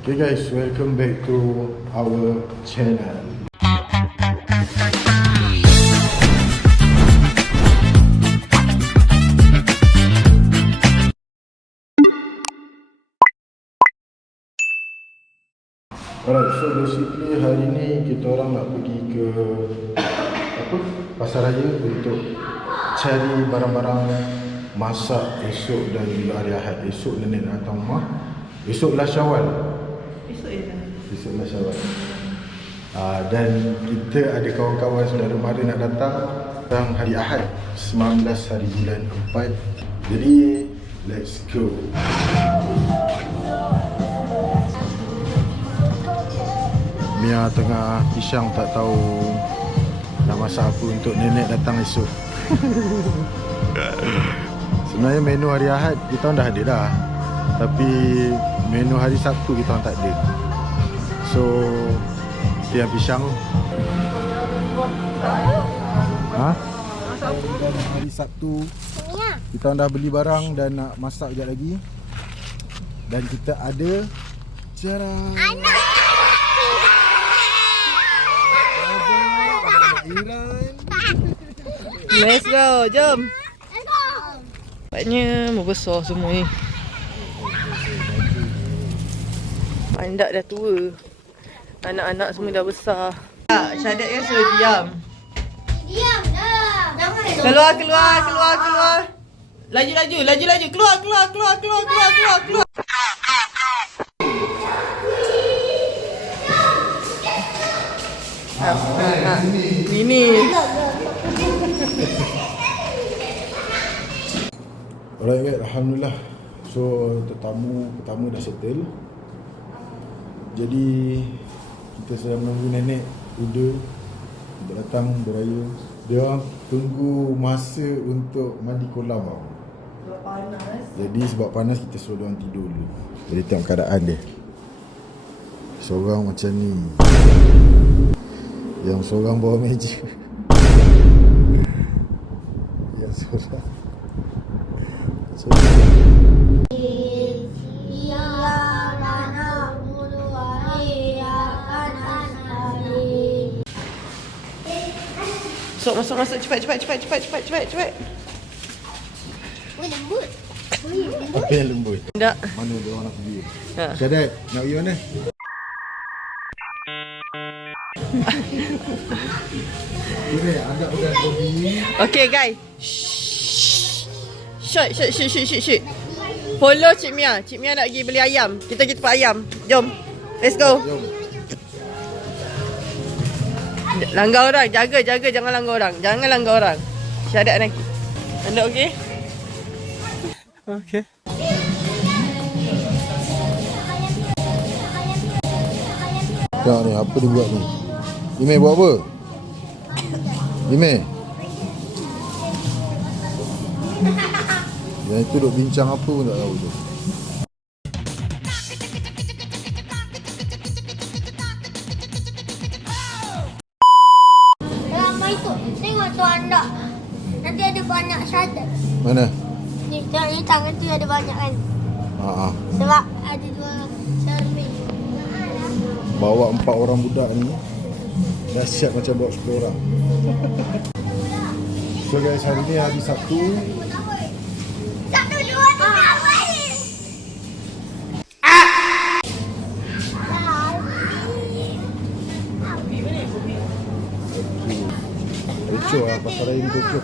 Okay guys, welcome back to our channel. Alright, so basically hari ni kita orang nak pergi ke pasar raya untuk cari barang-barang masak esok dan juga hari Ahad. Esok nenek nak datang rumah. Esoklah Syawal. Esoklah Syawal. Dan kita ada kawan-kawan saudara mara nak datang hari Ahad 19 hari bulan 4. Jadi let's go. Mia tengah pisang, tak tahu nak masak apa untuk nenek datang esok. Sebenarnya menu hari Ahad kita orang dah ada dah, tapi menu hari Sabtu kita orang tak ada. So dia pisang. Hari Sabtu kita orang dah beli barang dan nak masak sekejap lagi. Dan kita ada Iran. Let's go, jom. Nampaknya membesar semua ni. Mandak dah tua. Anak-anak semua dah besar. Syahadat kan suruh diam. Diam dah. Keluar. Laju. Keluar. Ini. Alright guys, alhamdulillah. So tetamu pertama dah settle. Jadi kita sedang menunggu nenek Uda untuk datang beraya. Dia orang tunggu masa untuk mandi kolam tau. Sebab panas. Jadi sebab panas kita suruh dia orang tidur dulu. Jadi tengok keadaan dia. Seorang macam ni, yang seorang bawah meja, yang seorang Masuk cepat. Lembut. apa yang lembut? Tak. Mana dia orang nak pergi? Ha. Syahadat, nak pergi mana? Ini anda udah pergi. Okay guys. Shoot. Follow Cik Mia. Cik Mia nak pergi beli ayam. Kita pergi tempat ayam. Jom. Let's go. Jom. Langgar orang. Jaga. Jangan langgar orang. Syahadat naik. Anda okey? Okay. Tengok ni, apa dia buat ni? Ime buat apa? Ime? Yang itu duk bincang apa pun tak tahu tu. Ramai tu. Tengok tu anda. Nanti ada banyak syahadat. Mana? Ni tengok ni tangan tu ada banyak kan. Haa. Sebab ada dua cermin. Bawa 4 orang budak ni dahsyat macam bawa 10 orang. So guys, hari ni hari Sabtu. Satu, dua, tiga. Kecoh lah, pasal raya ni kecoh.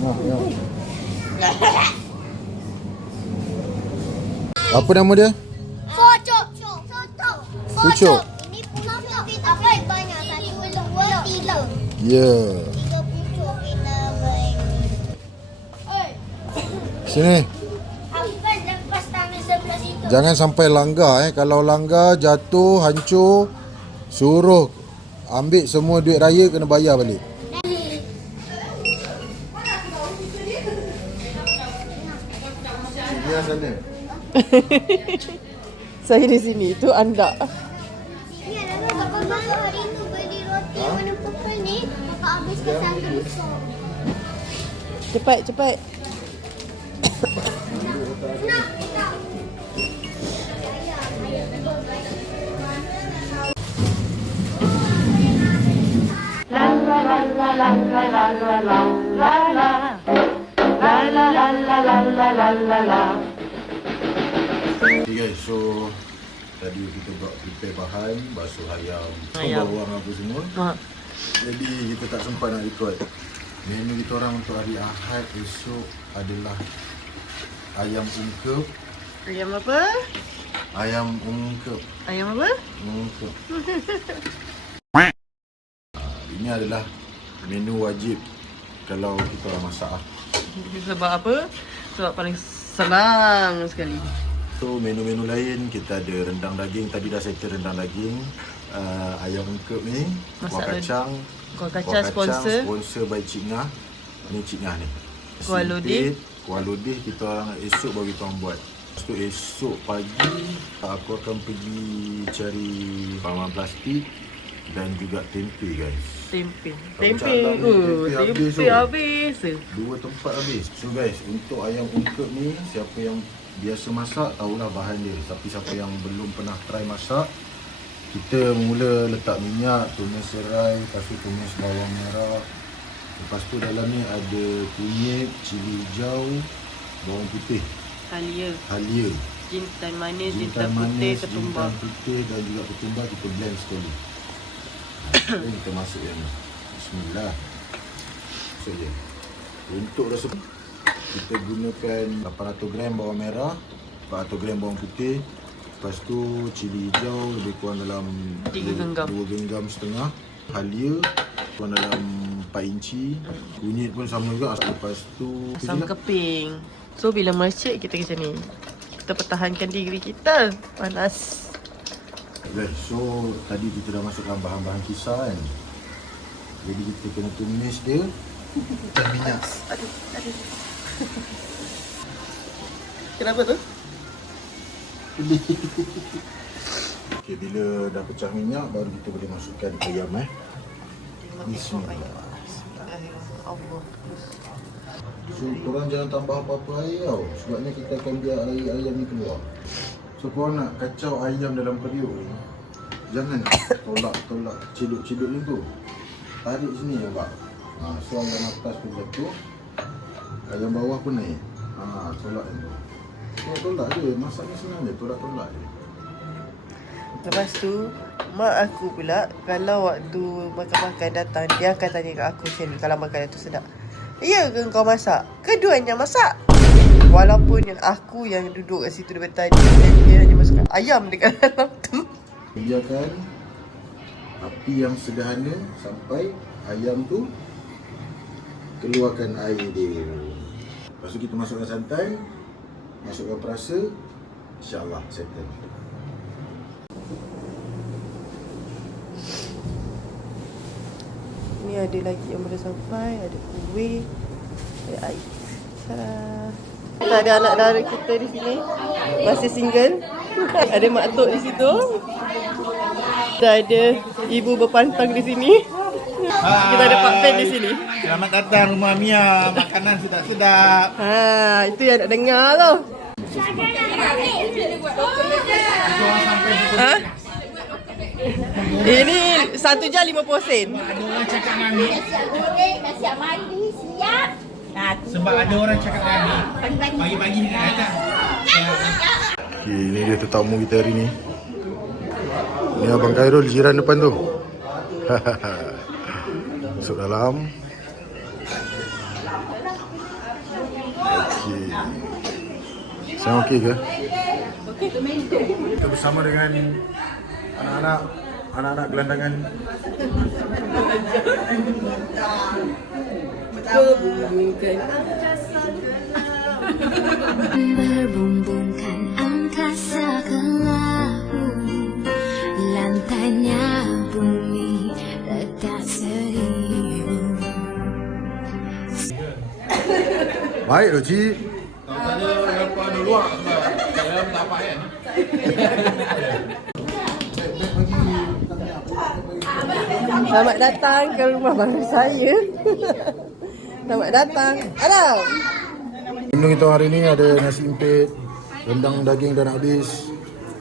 Nah, tengok. Apa nama dia? Pucuk. Ini pucuk. Apa yang banyak? Satu, dua, tiga. Ya. Tiga pucuk kita main. Sini. Apa lepas tangan sebelah situ? Jangan sampai langgar Kalau langgar, jatuh, hancur, suruh ambil semua duit raya, kena bayar balik. Dia sana. Saya di sini. Tu anda. Ni adalah Bapak baru hari tu beli roti warna purple ni. Bapak habiskan satu besar. Cepat. Okay guys, so tadi kita buat prepare bahan, basuh ayam, bawang apa semua. Jadi kita tak sempat nak record. Menu kita orang untuk hari Ahad esok adalah ayam ungkep. Ayam apa? Ayam ungkep. Ayam apa? Ungkep. Ini adalah menu wajib kalau kita orang masak. Sebab apa? Sebab paling senang sekali. So menu-menu lain kita ada rendang daging. Tadi dah settle rendang daging. Ayam ungkep ni, kuah kacang. Kuah kacang sponsor. Sponsor by Cik Ngah. Ni Cik Ngah ni. Kuah lodeh. Kuah lodeh kita orang esok baru kita orang buat. Lepas tu esok pagi aku akan pergi cari bahan plastik dan juga tempe guys. Tempe. Tak Tempe. bercakap ni, Tempe habis. Dua tempat habis. So guys, untuk ayam ungkep ni, siapa yang biasa masak tahulah bahan dia. Tapi siapa yang belum pernah try masak, kita mula letak minyak, tumis serai, lepas tu tumis bawang merah. Lepas tu dalam ni ada kunyit, cili hijau, bawang putih, halia, Jintan manis, jintan putih, ketumbar. jintan putih dan juga ketumbar kita blend sekali. Dan kita masuk yang ni. Bismillah. So je. Untuk rasa kita gunakan 800 gram bawang merah, 400 gram bawang putih. Lepas tu cili hijau lebih kurang dalam 3 genggam. 2 genggam setengah. Halia kurang dalam 4 inci. Kunyit pun sama juga. Lepas tu Asam keping. So bila mercik kita macam ni. Kita pertahankan diri kita. Panas. Guys, so tadi kita dah masukkan bahan-bahan kisar kan. Jadi kita kena tumis dia dan minyak. Aduh. Kenapa tu? Okay, bila dah pecah minyak baru kita boleh masukkan ayam Bismillah. Allah. So korang jangan tambah apa-apa air tau. Sebabnya kita akan biar air ayam ni keluar. So korang nak kacau ayam dalam periuk ni, jangan tolak ceduk-ceduk ni tu. Tarik sini nampak. So ayam atas pun jatuh, ayam bawah pun naik. Tolak ni tu. Tolak je, masak ni senang je, tolak je. Lepas tu, mak aku pula kalau waktu makan-makan datang, dia akan tanya kat aku macam ni kalau makanan tu sedap. Ya ke kau masak? Keduanya masak. Walaupun yang aku yang duduk kat situ daripada tadi dan dia hanya masukkan ayam dekat dalam tu. Biarkan api yang sederhana sampai ayam tu keluarkan air dia. Lepas tu kita masukkan santan, masukkan perasa, insyaAllah settle. Ni ada lagi yang belum sampai, ada kuih, ada air. Tada. Kita ada anak dara kita di sini, masih single. Ada mak tok di situ. Kita ada ibu berpantang di sini. Kita ada Pak Pen di sini. Selamat datang rumah Mia. Makanan sedap-sedap. Itu yang nak dengar tu. Ha? Ini 1 jam 50 sen. Ada orang cakap dengan Mia. Nasi mandi siap. Sebab ada orang cakap dengan Mia. Pagi-pagi ni nak datang. Okay, ini dia tetamu kita hari ni. Ni Abang Khairul jiran depan tu. Masuk dalam. Okey. Semua okey ke? Kita bersama dengan anak-anak gelandangan. Berbumbungkan angkasa ke laut, lantainya bumi letak seribu. Baik tu cik. Selamat datang ke rumah bangsa saya. Selamat datang. Hello. Menu kita hari ni ada nasi impit, rendang daging dah nak habis,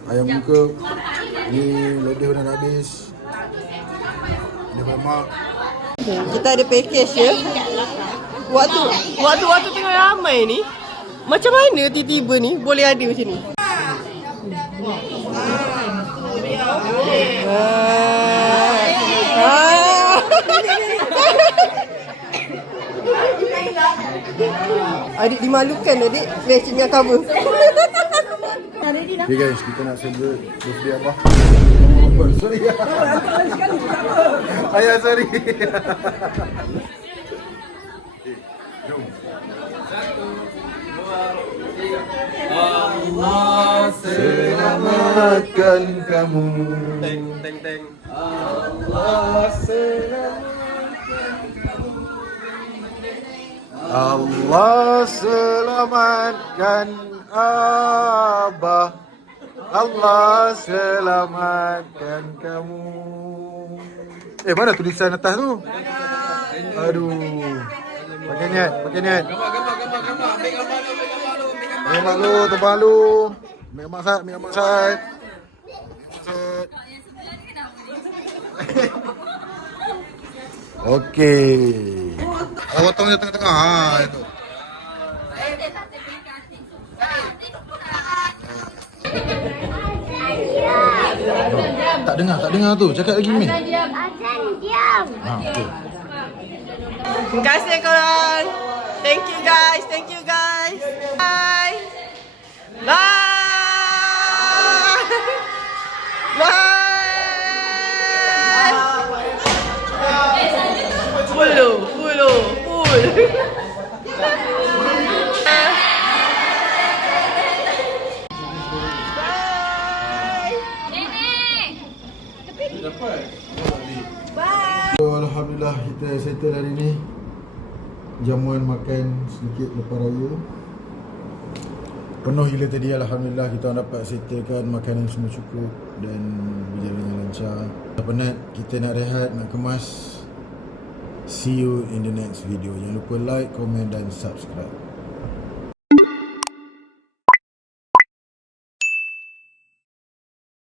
ayam muka, ni lodeh dah nak habis, ni lemak. Kita ada package ya. Waktu tengah ramai ni, macam mana tiba-tiba ni boleh ada macam ni? Adik dimalukan adik matching dengan cover. Okay guys, kita nak celebrate birthday Abah. Sorry. Ayah sorry. Jom. Allah selamatkan kamu. Teng. Allah selamatkan kamu. Allah selamatkan Abah. Allah selamatkan kamu. Mana tulisan atas tu? Aduh. Pakai niat. Gambar lu, tebal lu. Ambil gambar sat. Okey. Potong je tengah-tengah. Ha, itu. Tak dengar tu. Cakap lagi Min. Azan diam. Ha, okey. Terima kasih korang. Thank you guys. Bye. Full. Alhamdulillah kita settle hari ni. Jamuan makan sedikit lepas raya. Penuh gila tadi. Alhamdulillah kita dapat settlekan makanan semua cukup dan berjalan dengan lancar. Dah penat, kita nak rehat, nak kemas. See you in the next video. Jangan lupa like, komen dan subscribe.